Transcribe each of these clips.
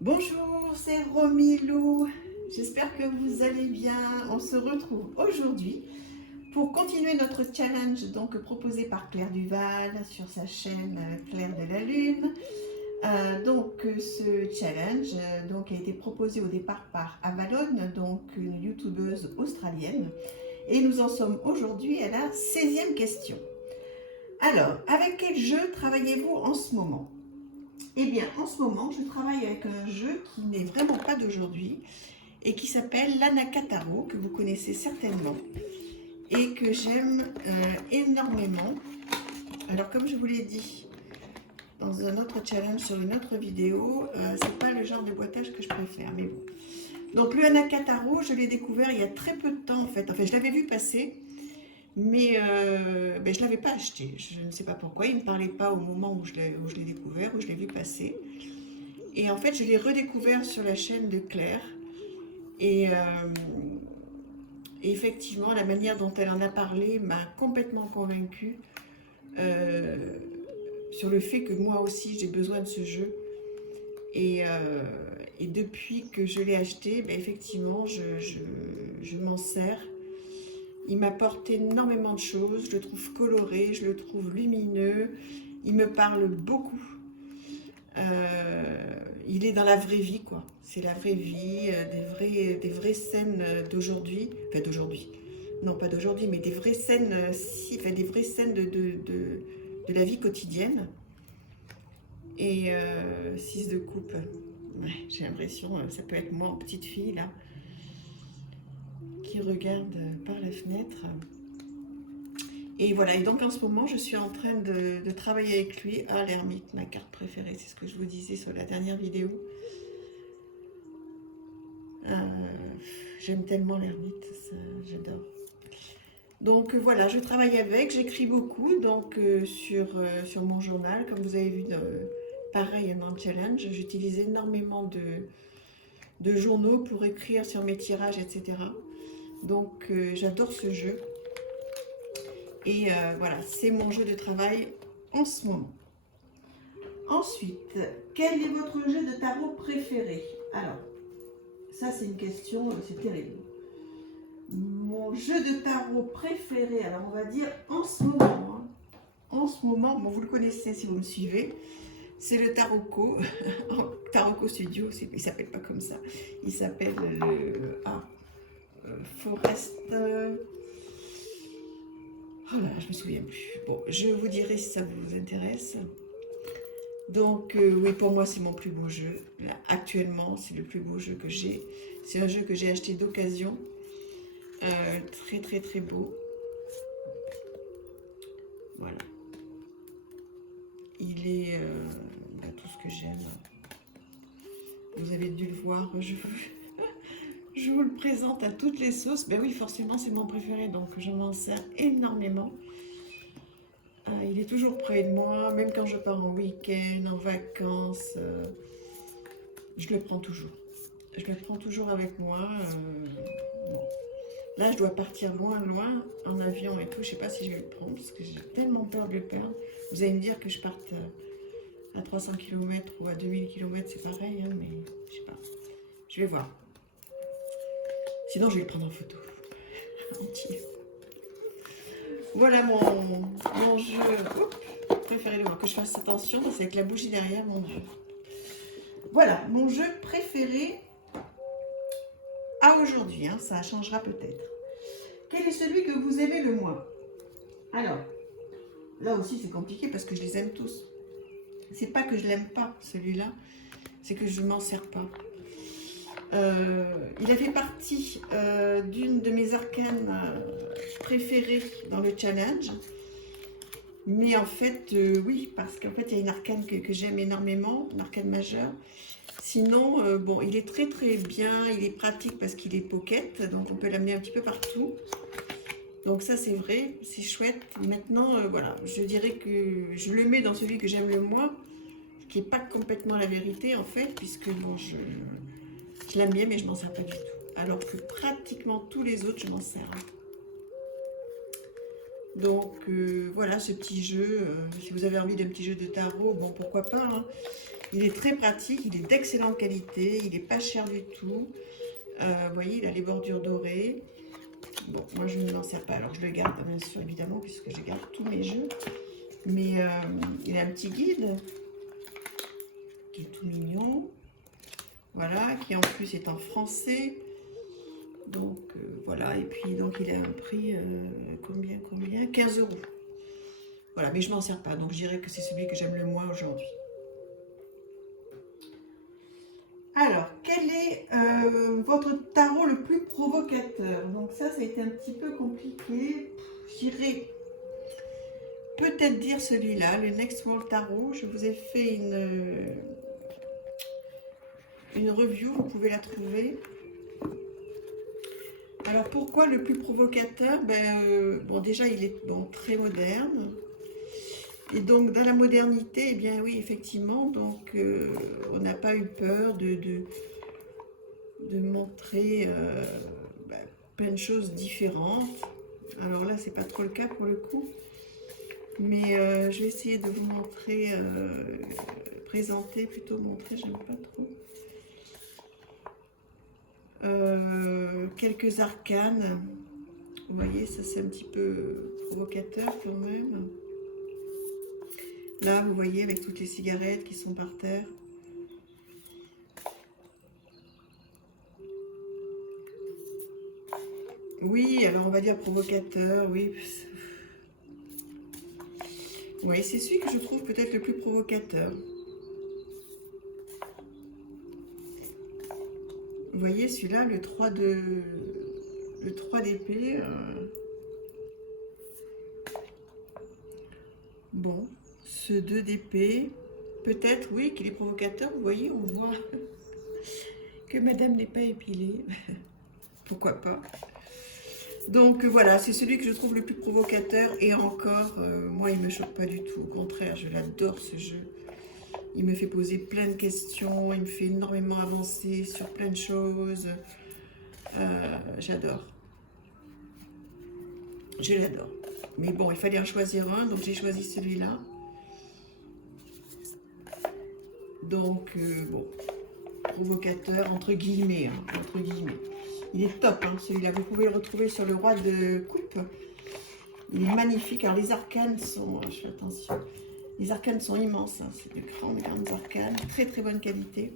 Bonjour, c'est Romilou. J'espère que vous allez bien. On se retrouve aujourd'hui pour continuer notre challenge proposé par Claire Duval sur sa chaîne Claire de la Lune. Ce challenge a été proposé au départ par Avalon, une youtubeuse australienne. Et nous en sommes aujourd'hui à la 16e question. Alors, avec quel jeu travaillez-vous en ce moment ? Eh bien, en ce moment, je travaille avec un jeu qui n'est vraiment pas d'aujourd'hui et qui s'appelle l'Anakataro, que vous connaissez certainement et que j'aime énormément. Alors, comme je vous l'ai dit dans un autre challenge sur une autre vidéo, c'est pas le genre de boitage que je préfère, mais bon. Donc, le Anakataro, je l'ai découvert il y a très peu de temps en fait. Enfin, je l'avais vu passer, mais je ne l'avais pas acheté. Je ne sais pas pourquoi, il ne me parlait pas au moment où je l'ai découvert, où je l'ai vu passer. Et en fait, je l'ai redécouvert sur la chaîne de Claire. Et effectivement, la manière dont elle en a parlé m'a complètement convaincue sur le fait que moi aussi, j'ai besoin de ce jeu. Et depuis que je l'ai acheté, effectivement, je m'en sers. Il m'apporte énormément de choses. Je le trouve coloré, je le trouve lumineux. Il me parle beaucoup. Il est dans la vraie vie, quoi. C'est la vraie vie, des vraies scènes d'aujourd'hui. Enfin, d'aujourd'hui. Non, pas d'aujourd'hui, mais des vraies scènes, des vraies scènes de la vie quotidienne. Et 6 de coupe. Ouais, j'ai l'impression, ça peut être moi en petite fille, là, qui regarde par la fenêtre. Et voilà, et donc en ce moment, je suis en train de travailler avec lui. Ah, l'ermite, ma carte préférée, c'est ce que je vous disais sur la dernière vidéo. J'aime tellement l'ermite, j'adore. Donc voilà, je travaille avec, j'écris beaucoup sur mon journal. Comme vous avez vu, pareil dans le challenge, j'utilise énormément de journaux pour écrire sur mes tirages, etc. Donc j'adore ce jeu. Et voilà, c'est mon jeu de travail en ce moment. Ensuite, quel est votre jeu de tarot préféré? Alors, ça c'est une question, c'est terrible. Mon jeu de tarot préféré, alors on va dire en ce moment, bon vous le connaissez si vous me suivez, c'est le Taroko, Taroko Studio, il s'appelle pas comme ça, il s'appelle Forest... Oh là, je me souviens plus. Bon, je vous dirai si ça vous intéresse. Donc oui, pour moi c'est mon plus beau jeu. Là, actuellement, c'est le plus beau jeu que j'ai. C'est un jeu que j'ai acheté d'occasion. Très très très beau. Voilà. Il est tout ce que j'aime. Vous avez dû le voir. Je vous le présente à toutes les sauces. Ben oui, forcément c'est mon préféré, donc je m'en sers énormément. Il est toujours près de moi, même quand je pars en week-end, en vacances, je le prends toujours. Je le prends toujours avec moi. Bon. Là, je dois partir loin, loin, en avion et tout. Je sais pas si je vais le prendre, parce que j'ai tellement peur de le perdre. Vous allez me dire que je parte à 300 km ou à 2000 km, c'est pareil, hein, mais je sais pas. Je vais voir. Sinon, je vais le prendre en photo. Entier. Voilà mon jeu préféré de moi. Que je fasse attention, c'est avec la bougie derrière, mon Dieu. Voilà, mon jeu préféré à aujourd'hui, hein, ça changera peut-être. Quel est celui que vous aimez le moins? Alors, là aussi c'est compliqué parce que je les aime tous. C'est pas que je l'aime pas, celui-là, c'est que je m'en sers pas. Il a fait partie d'une de mes arcanes préférées dans le challenge. Mais en fait, oui, parce qu'en fait, il y a une arcane que j'aime énormément, une arcane majeure. Sinon, bon, il est très très bien, il est pratique parce qu'il est pocket, donc on peut l'amener un petit peu partout. Donc ça, c'est vrai, c'est chouette. Maintenant, voilà, je dirais que je le mets dans celui que j'aime le moins, ce qui n'est pas complètement la vérité, en fait, puisque bon, je l'aime bien, mais je m'en sers pas du tout. Alors que pratiquement tous les autres, je m'en sers. Donc voilà ce petit jeu. Si vous avez envie d'un petit jeu de tarot, bon pourquoi pas. Hein. Il est très pratique, il est d'excellente qualité, il n'est pas cher du tout. Vous voyez, il a les bordures dorées. Bon, moi je ne m'en sers pas, alors je le garde bien sûr évidemment puisque je garde tous mes jeux. Mais il a un petit guide qui est tout mignon. Voilà, qui en plus est en français. Donc voilà, et puis donc il a un prix, combien 15 €. Voilà, mais je m'en sers pas, donc je dirais que c'est celui que j'aime le moins aujourd'hui. Alors, quel est votre tarot le plus provocateur? Donc ça a été un petit peu compliqué. J'irais peut-être dire celui-là, le Next World Tarot. Je vous ai fait une review, vous pouvez la trouver. Alors pourquoi le plus provocateur? Bon, déjà il est très moderne. Et donc dans la modernité, eh bien oui, effectivement, donc on n'a pas eu peur de montrer plein de choses différentes. Alors là, c'est pas trop le cas pour le coup. Mais je vais essayer de vous montrer, présenter, plutôt montrer, j'aime pas trop. Quelques arcanes. Vous voyez, ça c'est un petit peu provocateur quand même. Là, vous voyez, avec toutes les cigarettes qui sont par terre. Oui, alors on va dire provocateur, oui. Oui, c'est celui que je trouve peut-être le plus provocateur. Vous voyez, celui-là, le 3 d'épée. Bon, ce 2 d'épée, peut-être, oui, qu'il est provocateur. Vous voyez, on voit que madame n'est pas épilée. Pourquoi pas. Donc voilà, c'est celui que je trouve le plus provocateur. Et encore, moi, il ne me choque pas du tout. Au contraire, je l'adore ce jeu. Il me fait poser plein de questions. Il me fait énormément avancer sur plein de choses. J'adore. Je l'adore. Mais bon, il fallait en choisir un. Donc j'ai choisi celui-là. Donc, bon, provocateur, entre guillemets. Entre guillemets. Il est top, celui-là. Vous pouvez le retrouver sur le roi de coupe. Il est magnifique. Alors, les arcanes sont... Je fais attention. Les arcanes sont immenses. C'est de grandes arcanes. Très, très bonne qualité.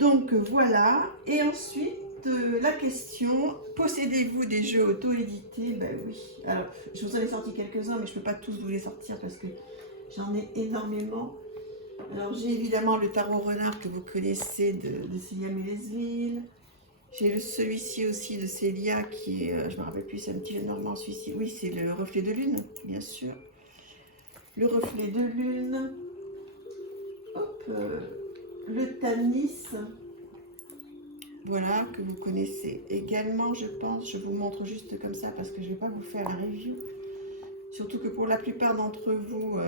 Donc, voilà. Et ensuite, la question. Possédez-vous des jeux auto-édités? Ben oui. Alors, je vous en ai sorti quelques-uns, mais je ne peux pas tous vous les sortir parce que j'en ai énormément. Alors, j'ai évidemment le tarot renard que vous connaissez de Célia Mélesville. J'ai celui-ci aussi de Célia qui est, je ne me rappelle plus, c'est un petit normand celui-ci. Oui, c'est le reflet de lune, bien sûr. Le reflet de lune. Hop, le Tanis. Voilà, que vous connaissez également, je pense. Je vous montre juste comme ça parce que je ne vais pas vous faire la review. Surtout que pour la plupart d'entre vous,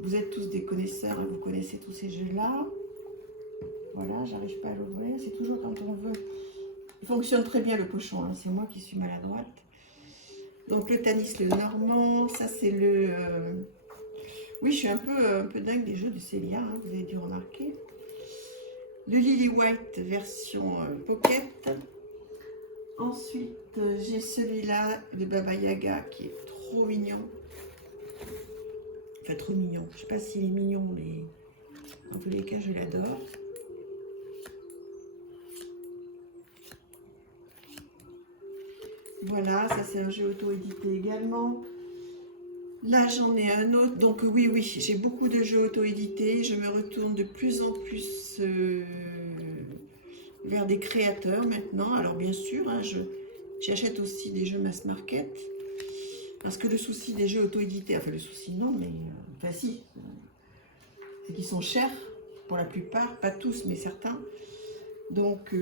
vous êtes tous des connaisseurs, vous connaissez tous ces jeux-là. Voilà, j'arrive pas à l'ouvrir. C'est toujours quand on veut. Il fonctionne très bien le pochon, c'est moi qui suis maladroite. Donc le Tanis, le normand, ça c'est le... Oui, je suis un peu dingue des jeux de Célia, vous avez dû remarquer. Le Lily White version Pocket. Ensuite, j'ai celui-là, le Baba Yaga, qui est trop mignon. Enfin, trop mignon. Je ne sais pas s'il est mignon, mais en tous les cas, je l'adore. Voilà, ça c'est un jeu auto-édité également. Là, j'en ai un autre. Donc oui, j'ai beaucoup de jeux auto-édités. Je me retourne de plus en plus vers des créateurs maintenant. Alors bien sûr, j'achète aussi des jeux mass market. Parce que le souci des jeux auto-édités, enfin le souci non, mais enfin si, c'est qu'ils sont chers pour la plupart, pas tous, mais certains. Donc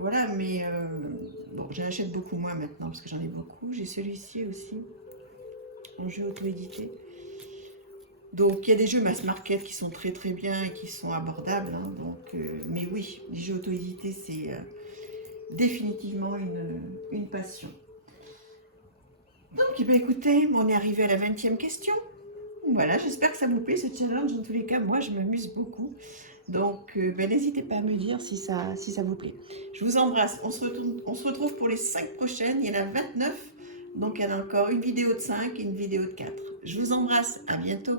voilà, mais bon, j'en achète beaucoup moins maintenant parce que j'en ai beaucoup. J'ai celui-ci aussi, en jeu auto-édité. Donc il y a des jeux mass market qui sont très très bien et qui sont abordables. Mais oui, les jeux auto-édités, c'est définitivement une passion. Donc, écoutez, on est arrivé à la 20e question. Voilà, j'espère que ça vous plaît, ce challenge. En tous les cas, moi, je m'amuse beaucoup. Donc, n'hésitez pas à me dire si ça vous plaît. Je vous embrasse. On se retrouve pour les 5 prochaines. Il y en a 29. Donc, il y en a encore une vidéo de 5 et une vidéo de 4. Je vous embrasse. À bientôt.